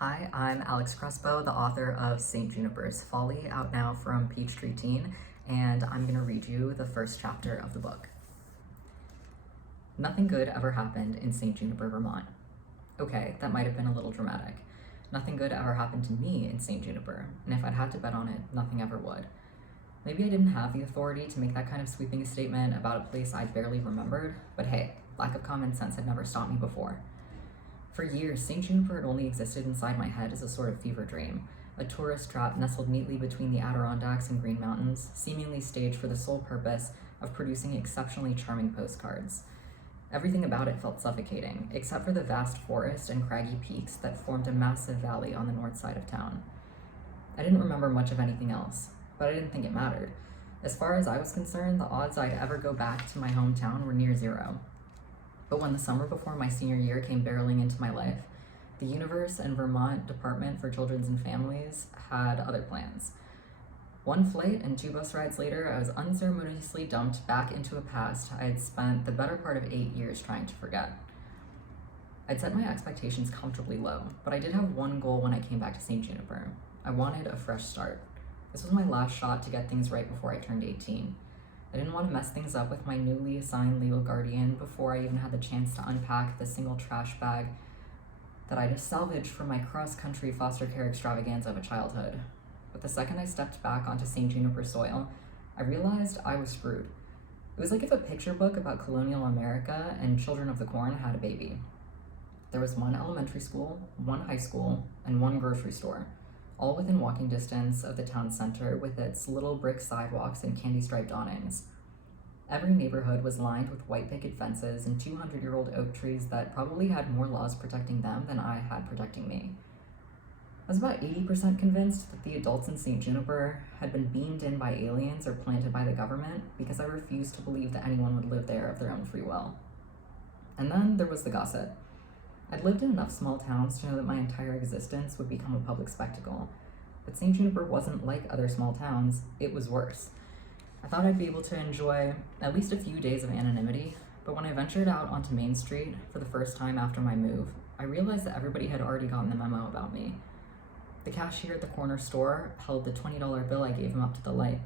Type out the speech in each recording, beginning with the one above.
Hi, I'm Alex Crespo, the author of St. Juniper's Folly, out now from Peachtree Teen, and I'm going to read you the first chapter of the book. Nothing good ever happened in St. Juniper, Vermont. Okay, that might have been a little dramatic. Nothing good ever happened to me in St. Juniper, and if I'd had to bet on it, nothing ever would. Maybe I didn't have the authority to make that kind of sweeping statement about a place I barely remembered, but hey, lack of common sense had never stopped me before. For years, St. Juniper had only existed inside my head as a sort of fever dream, a tourist trap nestled neatly between the Adirondacks and Green Mountains, seemingly staged for the sole purpose of producing exceptionally charming postcards. Everything about it felt suffocating, except for the vast forest and craggy peaks that formed a massive valley on the north side of town. I didn't remember much of anything else, but I didn't think it mattered. As far as I was concerned, the odds I'd ever go back to my hometown were near zero. But when the summer before my senior year came barreling into my life, the Universe and Vermont Department for Children's and Families had other plans. One flight and 2 bus rides later, I was unceremoniously dumped back into a past I had spent the better part of 8 years trying to forget. I'd set my expectations comfortably low, but I did have one goal when I came back to St. Juniper. I wanted a fresh start. This was my last shot to get things right before I turned 18. I didn't want to mess things up with my newly assigned legal guardian before I even had the chance to unpack the single trash bag that I just salvaged from my cross-country foster care extravaganza of a childhood. But the second I stepped back onto St. Juniper soil, I realized I was screwed. It was like if a picture book about colonial America and Children of the Corn had a baby. There was one elementary school, one high school, and one grocery store, all within walking distance of the town center with its little brick sidewalks and candy-striped awnings. Every neighborhood was lined with white picket fences and 200-year-old oak trees that probably had more laws protecting them than I had protecting me. I was about 80% convinced that the adults in St. Juniper had been beamed in by aliens or planted by the government because I refused to believe that anyone would live there of their own free will. And then there was the gossip. I'd lived in enough small towns to know that my entire existence would become a public spectacle. But St. Juniper wasn't like other small towns, it was worse. I thought I'd be able to enjoy at least a few days of anonymity, but when I ventured out onto Main Street for the first time after my move, I realized that everybody had already gotten the memo about me. The cashier at the corner store held the $20 bill I gave him up to the light,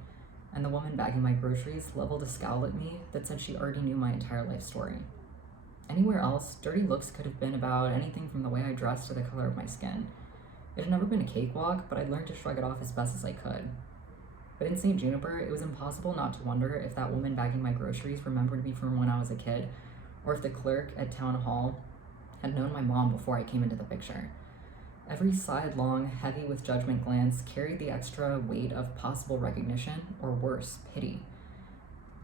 and the woman bagging my groceries leveled a scowl at me that said she already knew my entire life story. Anywhere else, dirty looks could have been about anything from the way I dressed to the color of my skin. It had never been a cakewalk, but I'd learned to shrug it off as best as I could. But in St. Juniper, it was impossible not to wonder if that woman bagging my groceries remembered me from when I was a kid, or if the clerk at town hall had known my mom before I came into the picture. Every sidelong, heavy with judgment glance carried the extra weight of possible recognition, or worse, pity.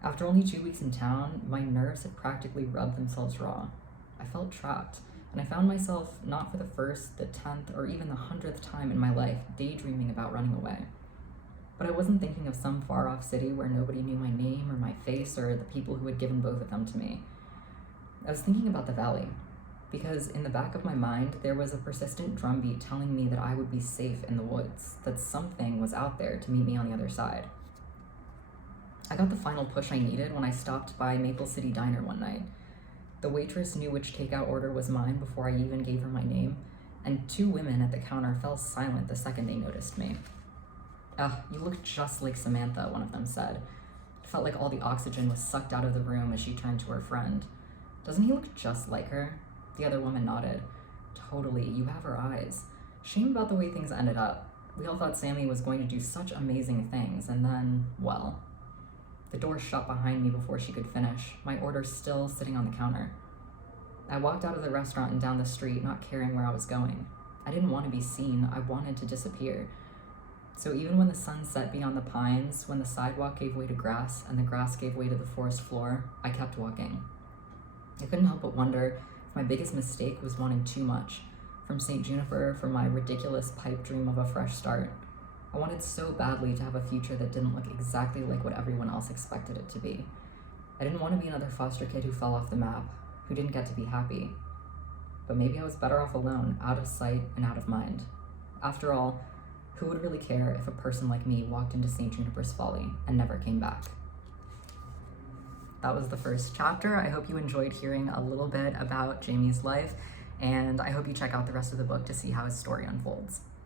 After only 2 weeks in town, my nerves had practically rubbed themselves raw. I felt trapped, and I found myself, not for the first, the 10th, or even the 100th time in my life, daydreaming about running away. But I wasn't thinking of some far-off city where nobody knew my name or my face or the people who had given both of them to me. I was thinking about the valley, because in the back of my mind, there was a persistent drumbeat telling me that I would be safe in the woods, that something was out there to meet me on the other side. I got the final push I needed when I stopped by Maple City Diner one night. The waitress knew which takeout order was mine before I even gave her my name, and 2 women at the counter fell silent the second they noticed me. You look just like Samantha," one of them said. It felt like all the oxygen was sucked out of the room as she turned to her friend. "Doesn't he look just like her?" The other woman nodded. "Totally, you have her eyes. Shame about the way things ended up. We all thought Sammy was going to do such amazing things, and then, well..." The door shut behind me before she could finish, my order still sitting on the counter. I walked out of the restaurant and down the street, not caring where I was going. I didn't want to be seen, I wanted to disappear. So even when the sun set beyond the pines, when the sidewalk gave way to grass and the grass gave way to the forest floor, I kept walking. I couldn't help but wonder if my biggest mistake was wanting too much, from St. Juniper, from my ridiculous pipe dream of a fresh start. I wanted so badly to have a future that didn't look exactly like what everyone else expected it to be. I didn't want to be another foster kid who fell off the map, who didn't get to be happy. But maybe I was better off alone, out of sight and out of mind. After all, who would really care if a person like me walked into St. Juniper's Folly and never came back? That was the first chapter. I hope you enjoyed hearing a little bit about Jamie's life. and I hope you check out the rest of the book to see how his story unfolds.